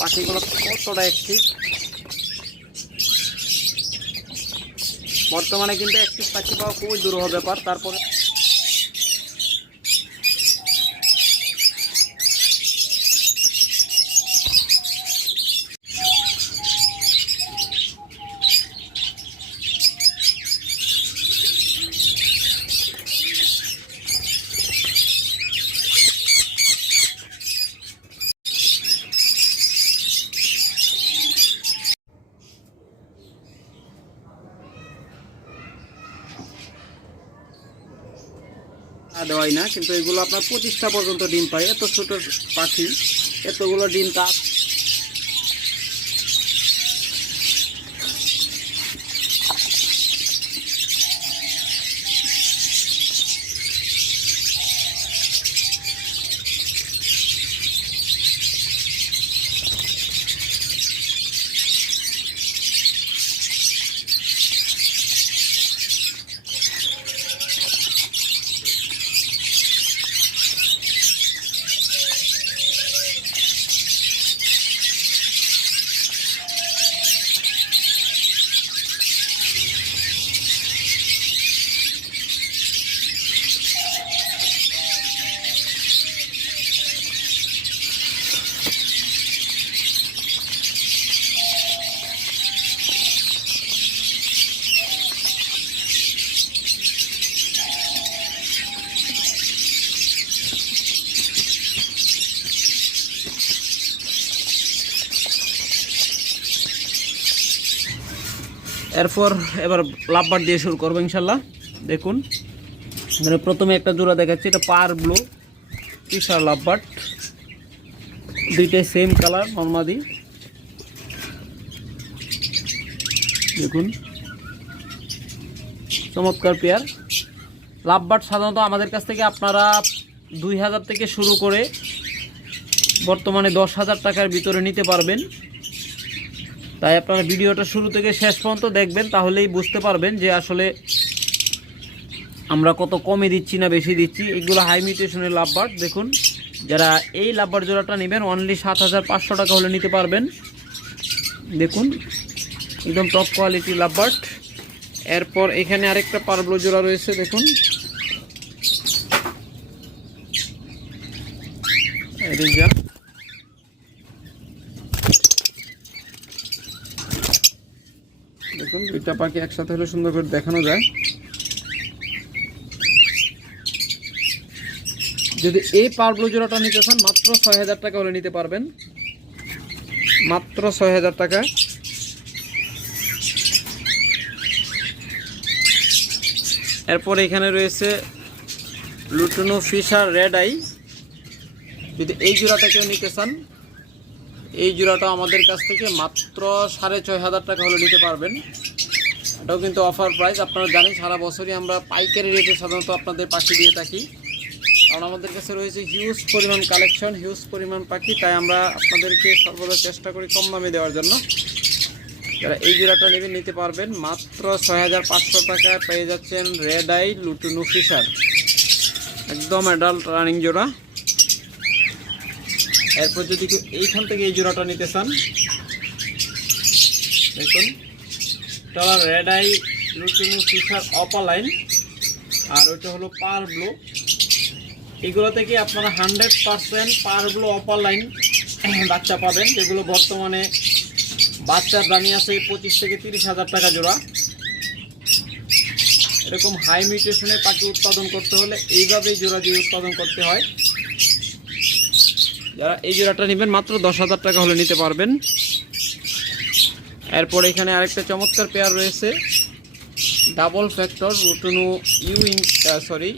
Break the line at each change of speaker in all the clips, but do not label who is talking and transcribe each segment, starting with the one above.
পাখিগুলো কতটা অ্যাক্টিভ বর্তমানে কিন্তু অ্যাক্টিভ পাখি পাওয়া খুবই দুরূহ ব্যাপার। তারপরে দেওয়াই না, কিন্তু এগুলো আপনার পঁচিশটা পর্যন্ত ডিম পায়, এত ছোটো পাখি, এতগুলো ডিম তা এরপর এবার লাভবার দিয়ে শুরু করব ইনশাল্লাহ। দেখুন, এখানে প্রথমে একটা জোড়া দেখাচ্ছি, এটা পার ব্লু টিশার লাভবার্ড দুইটাই সেম কালার নর্মাদি দেখুন, চমৎকার পেয়ার লাভবার্ড সাধারণত আমাদের কাছ থেকে আপনারা দুই হাজার থেকে শুরু করে বর্তমানে দশ হাজার টাকার ভিতরে নিতে পারবেন। তাই আপনারা ভিডিওটা শুরু থেকে শেষ পর্যন্ত দেখবেন, তাহলেই বুঝতে পারবেন যে আসলে আমরা কত কমে দিচ্ছি না বেশি দিচ্ছি। এগুলো হাই মিউটেশনের লাভবার, দেখুন, যারা এই লাভবার জোড়াটা নেবেন অনলি সাত হাজার পাঁচশো টাকা হলে নিতে পারবেন। দেখুন, একদম টপ কোয়ালিটি লাভবার্ড এরপর এখানে আরেকটা পারব্লো জোড়া রয়েছে, দেখুন। রিজা দেখুন দুইটা পাখি একসাথে হলে সুন্দর করে দেখানো যায়। যদি এই পারব্লো জোড়াটা নিতে চান, মাত্র ছয় হাজার টাকা হলে নিতে পারবেন। মাত্র ছয় হাজার টাকা। এরপর এখানে রয়েছে লুটুনো ফিশার রেড আই। যদি এই জোড়াটা কেউ নিতে চান, এই জোড়াটা আমাদের কাছ থেকে মাত্র সাড়ে ছয় হাজার টাকা হলে নিতে পারবেন। এটাও কিন্তু অফার প্রাইস আপনারা জানেন, সারা বছরই আমরা পাইকারি রেটে সাধারণত আপনাদের পাখি দিয়ে থাকি। কারণ আমাদের কাছে রয়েছে হিউজ পরিমাণ কালেকশন হিউজ পরিমাণ পাখি। তাই আমরা আপনাদেরকে সর্বদা চেষ্টা করি কম দামে দেওয়ার জন্য। যারা এই জোড়াটা নেবেন, নিতে পারবেন। মাত্র ছয় হাজার পাঁচশো টাকায় পেয়ে যাচ্ছেন রেড আই লুটুনু ফিশার একদম অ্যাডাল্ট রানিং জোড়া। এরপর যদি এইখান থেকে এই জোড়াটা নিতে চান, দেখুন। Colour red eye lutino Fischer opaline আর ওইটা হলো পার ব্লু এগুলো থেকে আপনারা hundred percent par blue opaline বাচ্চা পাবেন, যেগুলো বর্তমানে বাচ্চার দামি আছে পঁচিশ থেকে তিরিশ হাজার টাকা জোড়া। এরকম হাই মিউটেশনে পাখি উৎপাদন করতে হলে এইভাবেই জোড়া দিয়ে উৎপাদন করতে হয়। যারা এই জোড়াটা নেবেন, মাত্র দশ হাজার টাকা হলে নিতে পারবেন। এরপর এখানে আরেকটা চমৎকার পেয়ার রয়েছে। Double factor lutino Ewing sorry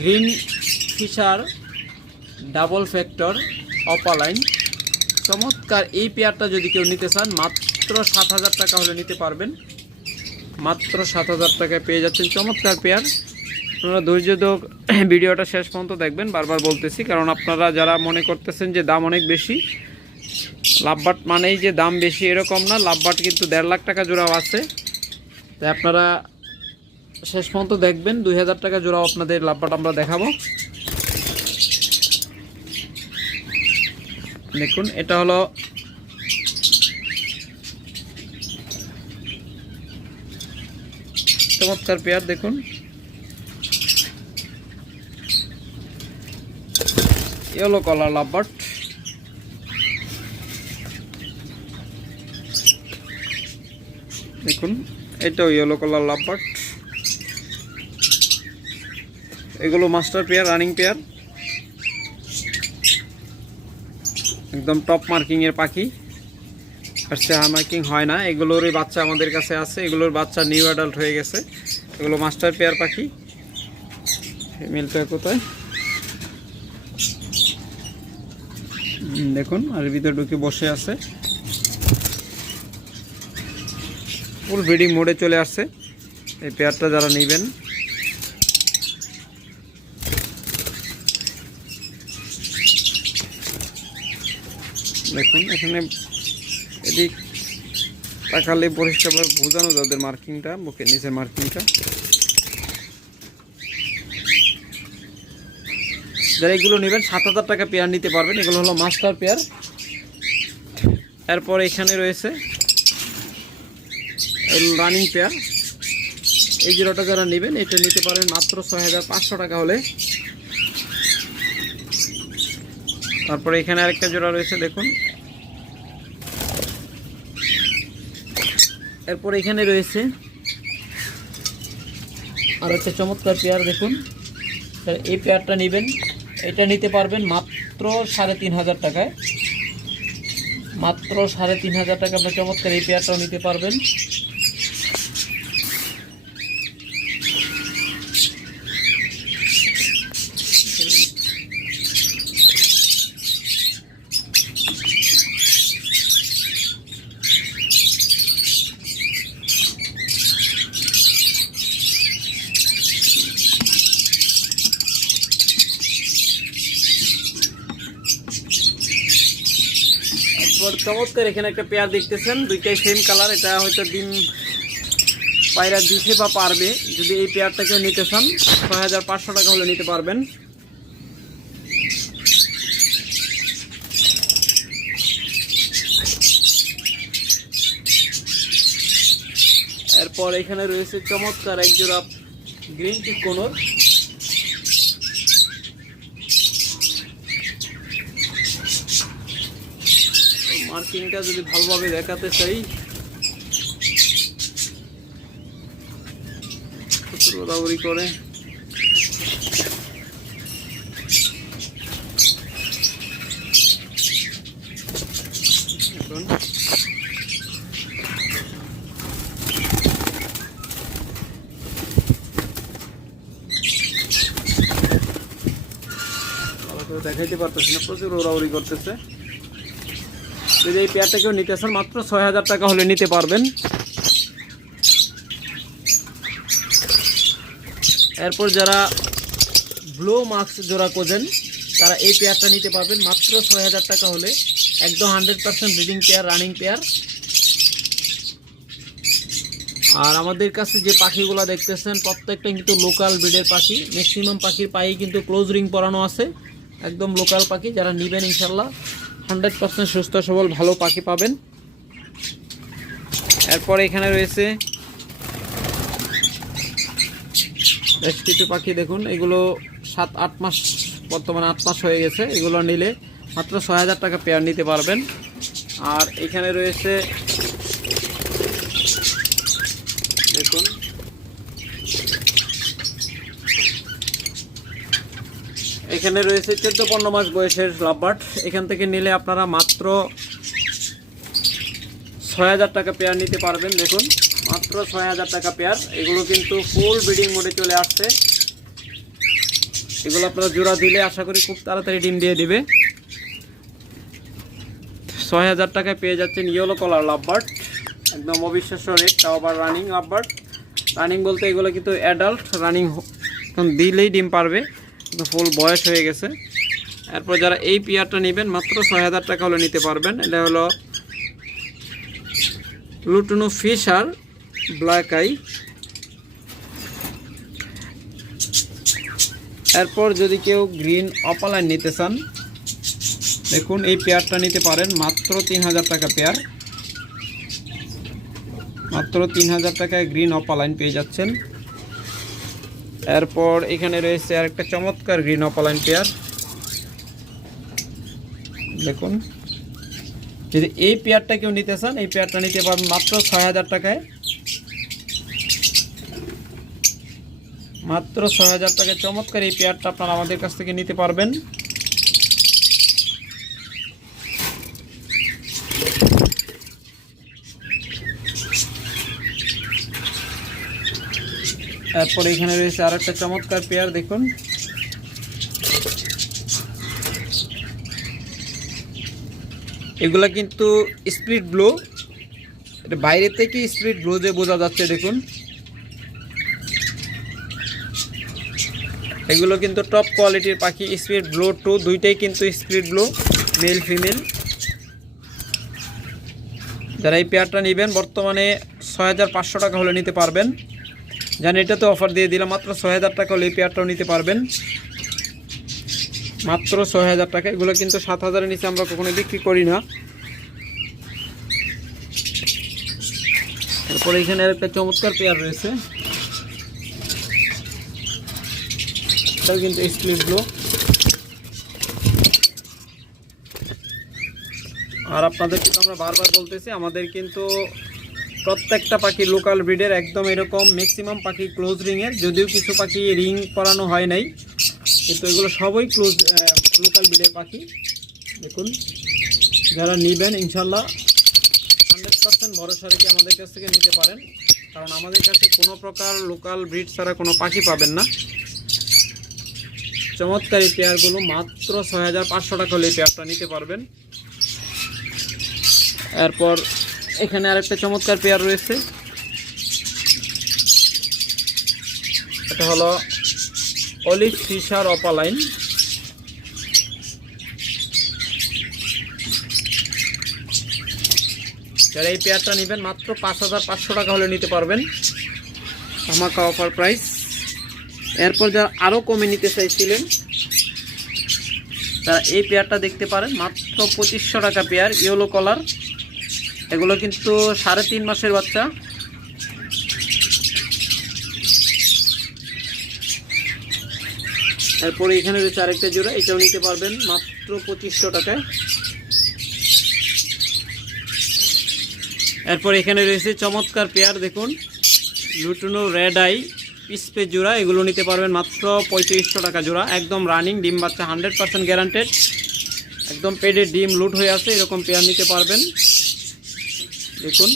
green Fischer double factor opaline চমৎকার এই পেয়ারটা যদি কেউ নিতে চান, মাত্র সাত হাজার টাকা হলে নিতে পারবেন। মাত্র সাত হাজার টাকায় পেয়ে যাচ্ছেন চমৎকার পেয়ার আপনারা ধৈর্য ধরে ভিডিওটা শেষ পর্যন্ত দেখবেন, বারবার বলতেছি, কারণ আপনারা যারা মনে করতেছেন যে দাম অনেক বেশি লাভবাট মানেই যে দাম বেশি এরকম না, লাভবাট কিন্তু দেড় লাখ টাকা জোড়াও আছে। তাই আপনারা শেষ পর্যন্ত দেখবেন, দুই হাজার টাকা জোড়াও আপনাদের লাভবাট আমরা দেখাবো। দেখুন, এটা হলো চমৎকার পেয়ার, দেখুন। ইয়েলো কালার লাভবার্ড দেখুন, এটাও ইয়েলো কালার লাভবার্ড এগুলো মাস্টার পেয়ার রানিং পেয়ার একদম টপ মার্কিং এর পাখি। আসছে হাই মার্কিং হয় না, এগুলোরই বাচ্চা আমাদের কাছে আছে, এগুলোর বাচ্চা নিউ অ্যাডাল্ট হয়ে গেছে। এগুলো মাস্টার পেয়ার পাখি। ফিমেলটা কোথায়? দেখুন, আর ভিতরে ঢুকে বসে আছে। ফুল ব্রিডিং মোডে চলে আসছে। এই পেয়ারটা যারা নেবেন। দেখুন, এখানে এদিক তাকালে পরিষ্কার বোঝানো যাদের মার্কিংটা বুকের নিচের মার্কিংটা। যারা এগুলো নেবেন, সাত হাজার টাকা পেয়ার নিতে পারবেন। এগুলো হলো মাস্টার পেয়ার। এরপর এখানে রয়েছে রানিং পেয়ার এই জোড়াটা যারা নেবেন, এটা নিতে পারেন মাত্র ছয় হাজার পাঁচশো টাকা হলে। তারপরে এখানে আরেকটা জোড়া রয়েছে, দেখুন। এরপর এখানে রয়েছে আর একটা চমৎকার পেয়ার দেখুন। এই পেয়ারটা নেবেন, এটা নিতে পারবেন মাত্র সাড়ে তিন হাজার টাকায়। মাত্র সাড়ে তিন হাজার টাকা আপনার চমৎকার এই পেয়ারটাও নিতে পারবেন। তারপর চমৎকার এখানে একটা পেয়ার দেখতেছেন, দুইটাই সেম কালার এটা হয়তো ডিম পায়রা দিছে বা পারবে। যদি এই পেয়ারটা কেউ নিতে চান ছয় হাজার পাঁচশো টাকা হলে নিতে পারবেন। এরপর এখানে রয়েছে চমৎকার এক জোড়া গ্রিন টি কোনোর মার্কিংটা যদি ভালোভাবে দেখাতে চাই। প্রচুর করে। দেখাইতে পারতেছি না প্রচুর ওরাউরি করতেছে। যদি এই পেয়ারটা কেউ নিতে চান, মাত্র ছয় হাজার টাকা হলে নিতে পারবেন। এরপর যারা ব্লো মাস্ক জোড়া কোজেন তারা এই পেয়ারটা নিতে পারবেন, মাত্র ছয় হাজার টাকা হলে। একদম hundred percent breeding pair running pair আর আমাদের কাছে যে পাখিগুলো দেখতেছেন, প্রত্যেকটা কিন্তু লোকাল ব্রিডের পাখি। ম্যাক্সিমাম পাখির পায়ে কিন্তু ক্লোজ রিং পরানো আছে। একদম লোকাল পাখি, যারা নেবেন ইনশাল্লাহ। হান্ড্রেড পার্সেন্ট সুস্থ, সবল, ভালো পাখি পাবেন। এরপর এখানে রয়েছে বেশ কিছু পাখি, দেখুন, এগুলো সাত, আট মাস, বর্তমানে আট মাস হয়ে গেছে। এগুলো নিলে মাত্র ছয় হাজার টাকা পেয়ার নিতে পারবেন। আর এখানে রয়েছে, দেখুন এখানে রয়েছে চোদ্দ পনেরো মাস বয়সের লাভবার্ড। এখান থেকে নিলে আপনারা মাত্র ছয় হাজার টাকা পেয়ার নিতে পারবেন, দেখুন। মাত্র ছয় হাজার টাকা পেয়ার। এগুলো কিন্তু ফুল ব্রিডিং মোডে চলে আসছে। এগুলো আপনারা জোড়া দিলে আশা করি খুব তাড়াতাড়ি ডিম দিয়ে দিবে। ছয় হাজার টাকায় পেয়ে যাচ্ছেন ইয়েলো কলার লাভবার্ড। একদম অবিশ্বাস্য রেট তাও আবার রানিং লাভবার্ড। রানিং বলতে এগুলো কিন্তু অ্যাডাল্ট রানিং দিলেই ডিম পারবে। ফুল বয়স হয়ে গেছে। এরপর যারা এই পেয়ারটা নেবেন, মাত্র ছয় হাজার টাকা হলে নিতে পারবেন। এটা হলো লুটুনো ফিশ আর ব্ল্যাক আই এরপর যদি কেউ গ্রিন অপালাইন নিতে চান, দেখুন এই পেয়ারটা নিতে পারেন, মাত্র তিন হাজার টাকা পেয়ার মাত্র তিন হাজার টাকায় গ্রিন অপালাইন পেয়ে যাচ্ছেন। এরপর এখানে রয়েছে আর একটা চমৎকার গ্রিন অপালাইন পেয়ার। দেখুন। যদি এই পেয়ারটা কেউ নিতে চান, এই পেয়ারটা নিতে পারবেন মাত্র ছয় হাজার টাকায়। মাত্র ছয় হাজার টাকায় চমৎকার এই পেয়ারটা আপনারা আমাদের কাছ থেকে নিতে পারবেন। তারপরে এখানে রয়েছে আর একটা চমৎকার পেয়ার, দেখুন। এগুলা কিন্তু স্প্লিট ব্লু। এটা বাইরে থেকে স্প্লিট ব্লু যে বোঝা যাচ্ছে, দেখুন। এগুলো কিন্তু টপ কোয়ালিটির পাখি, স্প্লিট ব্লু টু, দুইটাই কিন্তু স্প্লিট ব্লু মেল ফিমেল যারা এই পেয়ারটা নেবেন, বর্তমানে ছয় হাজার পাঁচশো টাকা হলে নিতে পারবেন। জানি এটা তো অফার দিয়ে দিলাম, মাত্র ছয় হাজার টাকা হলে এই পেয়ারটাও নিতে পারবেন। মাত্র ছয় হাজার টাকা, এগুলো কিন্তু সাত হাজারের নিচে আমরা কখনো বিক্রি করি না। তারপরে এখানে একটা চমৎকার পেয়ার রয়েছে। এটাও কিন্তু স্প্লিটগুলো আর আপনাদের কিন্তু আমরা বারবার বলতেছি, আমাদের কিন্তু প্রত্যেকটা পাখি লোকাল ব্রিডের একদম এরকম ম্যাক্সিমাম পাখি ক্লোজ রিংয়ের যদিও কিছু পাখি রিং করানো হয় নাই, কিন্তু এগুলো সবই ক্লোজ লোকাল ব্রিডের পাখি। দেখুন, যারা নেবেন, ইনশাল্লাহ হান্ড্রেড পার্সেন্ট ভরসা রেখে আমাদের কাছ থেকে নিতে পারেন। কারণ আমাদের কাছে কোনো প্রকার লোকাল ব্রিড ছাড়া কোনো পাখি পাবেন না। চমৎকার এই পেয়ারগুলো মাত্র ছয় হাজার পাঁচশো টাকা হলে পেয়ারটা নিতে পারবেন। এরপর এখানে আরেকটা চমৎকার পেয়ার রয়েছে। এটা হলো অলিভ ফিশার অপালাইন। যারা এই পেয়ারটা নেবেন, মাত্র পাঁচ হাজার পাঁচশো টাকা হলে নিতে পারবেন। ধামাকা অফার প্রাইস। এরপর যারা আরও কমে নিতে চাইছিলেন, তারা এই পেয়ারটা দেখতে পারেন। মাত্র পঁচিশশো টাকা পেয়ার, ইয়েলো কলার এগুলো কিন্তু সাড়ে তিন মাসের বাচ্চা। এরপরে এখানে রয়েছে আরেকটা জোড়া, এটাও নিতে পারবেন মাত্র পঁচিশশো টাকায়। এরপর এখানে রয়েছে চমৎকার পেয়ার, দেখুন। লুটুনো রেড আই পিসপে জোড়া, এগুলো নিতে পারবেন মাত্র পঁয়ত্রিশশো টাকা জোড়া। একদম রানিং ডিম বাচ্চা, হান্ড্রেড পার্সেন্ট গ্যারান্টেড একদম পেডে ডিম লুট হয়ে আছে, এরকম পেয়ার নিতে পারবেন। দেখুন।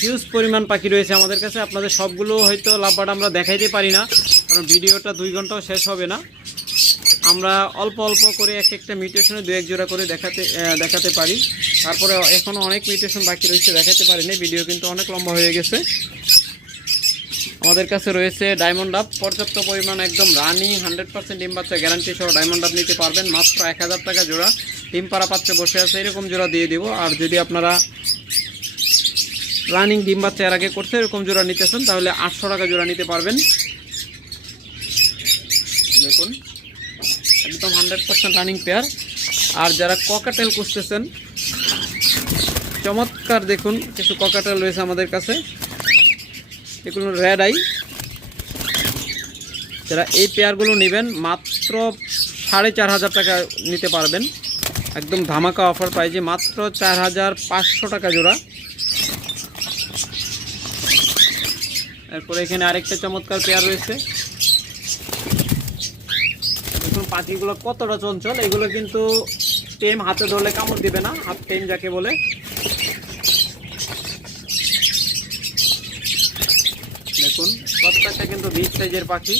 হিউজ পরিমাণ পাখি রয়েছে আমাদের কাছে। আপনাদের সবগুলো হয়তো লাভবাট আমরা দেখাইতে পারি না, কারণ ভিডিওটা দুই ঘন্টাও শেষ হবে না। আমরা অল্প অল্প করে এক একটা মিউটেশনে দু এক জোড়া করে দেখাতে দেখাতে পারি। তারপরে এখনও অনেক মিউটেশন বাকি রয়েছে দেখাতে পারিনি। ভিডিও কিন্তু অনেক লম্বা হয়ে গেছে। আমাদের কাছে রয়েছে ডায়মন্ড আপ পর্যাপ্ত পরিমাণ একদম রানি হান্ড্রেড পার্সেন্ট ডিম বাচ্চা গ্যারান্টি সহ ডায়মন্ড আপ নিতে পারবেন। মাত্র এক হাজার টাকা জোড়া। ডিম পাড়া পাত্রে বসে আছে, এরকম জোড়া দিয়ে দিব। আর যদি আপনারা রানিং ডিম বাচ্চা এর আগে করছে, এরকম জোড়া নিতে নিতেছেন তাহলে আটশো টাকা জোড়া নিতে পারবেন। দেখুন, একদম হান্ড্রেড পার্সেন্ট রানিং পেয়ার আর যারা ককাটেল খুঁজতেছেন, চমৎকার দেখুন, কিছু ককাটেল রয়েছে আমাদের কাছে। এগুলো রেড আই যারা এই পেয়ারগুলো নেবেন, মাত্র সাড়ে চার হাজার টাকা নিতে পারবেন। একদম ধামাকা অফার প্রাইজে মাত্র চার হাজার পাঁচশো টাকা জোড়া। এরপরে এখানে আরেকটা চমৎকার পেয়ার রয়েছে। দেখুন পাখিগুলো কতটা চঞ্চল, এগুলো কিন্তু টেম হাতে ধরলে কামড় দিবে না হাত টেম যাকে বলে। দেখুন, প্রত্যেকটা কিন্তু বিগ সাইজের পাখি।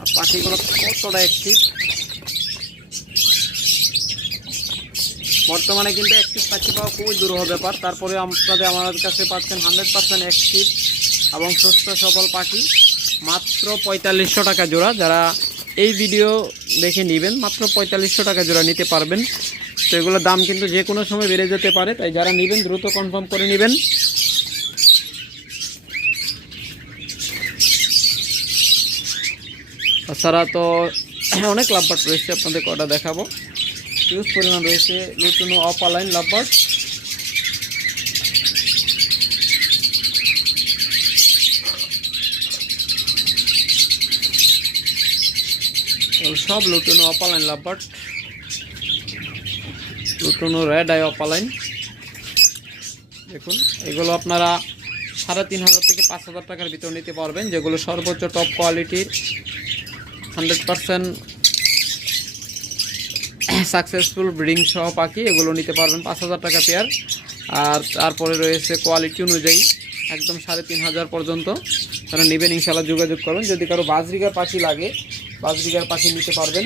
আর পাখিগুলো কতটা অ্যাক্টিভ বর্তমানে কিন্তু অ্যাক্টিভ পাখি পাওয়া খুবই দুরূহ ব্যাপার। তারপরে আপনাদের আমাদের কাছে পাচ্ছেন হান্ড্রেড পার্সেন্ট অ্যাক্টিভ এবং সুস্থ সবল পাখি। মাত্র পঁয়তাল্লিশশো টাকা জোড়া। যারা এই ভিডিও দেখে নেবেন, মাত্র পঁয়তাল্লিশশো টাকা জোড়া নিতে পারবেন। তো এগুলোর দাম কিন্তু যে কোনো সময় বেড়ে যেতে পারে, তাই যারা নেবেন, দ্রুত কনফার্ম করে নেবেন। তাছাড়া তো অনেক লাভবার্ড রয়েছে আপনাদের কটা দেখাবো। হিউজ পরিমাণ রয়েছে লুটুনো অপালাইন লাভবার্ড। সব lutino opaline lovebird. Lutino red eye opaline. দেখুন, এগুলো আপনারা সাড়ে তিন হাজার থেকে পাঁচ হাজার টাকার ভিতর নিতে পারবেন, যেগুলো সর্বোচ্চ টপ কোয়ালিটির হান্ড্রেড পারসেন্ট সাকসেসফুল ব্রিডিং সহ পাখি, এগুলো নিতে পারবেন পাঁচ হাজার টাকা পেয়ার আর তারপরে রয়েছে কোয়ালিটি অনুযায়ী একদম সাড়ে তিন হাজার পর্যন্ত। তারা নেবেন ইনশাল্লাহ যোগাযোগ করবেন যদি কারও বাজরিগার পাখি লাগে, বাজরিগার পাখি নিতে পারবেন।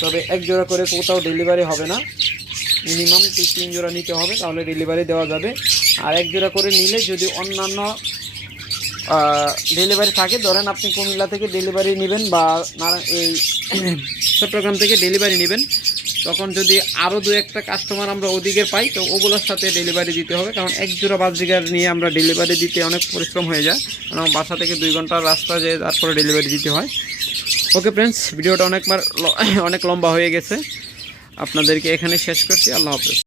তবে এক জোড়া করে কোথাও ডেলিভারি হবে না। মিনিমাম তিন জোড়া নিতে হবে, তাহলে ডেলিভারি দেওয়া যাবে। আর এক জোড়া করে নিলে যদি অন্যান্য ডেলিভারি থাকে, ধরেন আপনি কুমিল্লা থেকে ডেলিভারি নেবেন বা এই চট্টগ্রাম থেকে ডেলিভারি নেবেন তখন যদি আরও দু একটা কাস্টমার আমরা ওদিকে পাই, তো ওগুলোর সাথে ডেলিভারি দিতে হবে। কারণ এক জোড়া বাজিগার নিয়ে আমরা ডেলিভারি দিতে অনেক পরিশ্রম হয়ে যায়। কারণ আমার বাসা থেকে দুই ঘণ্টার রাস্তা যেয়ে তারপরে ডেলিভারি দিতে হয়। ওকে ফ্রেন্ডস ভিডিওটা অনেকবার অনেক লম্বা হয়ে গেছে। আপনাদেরকে এখানে শেষ করছি। আল্লাহ হাফেজ।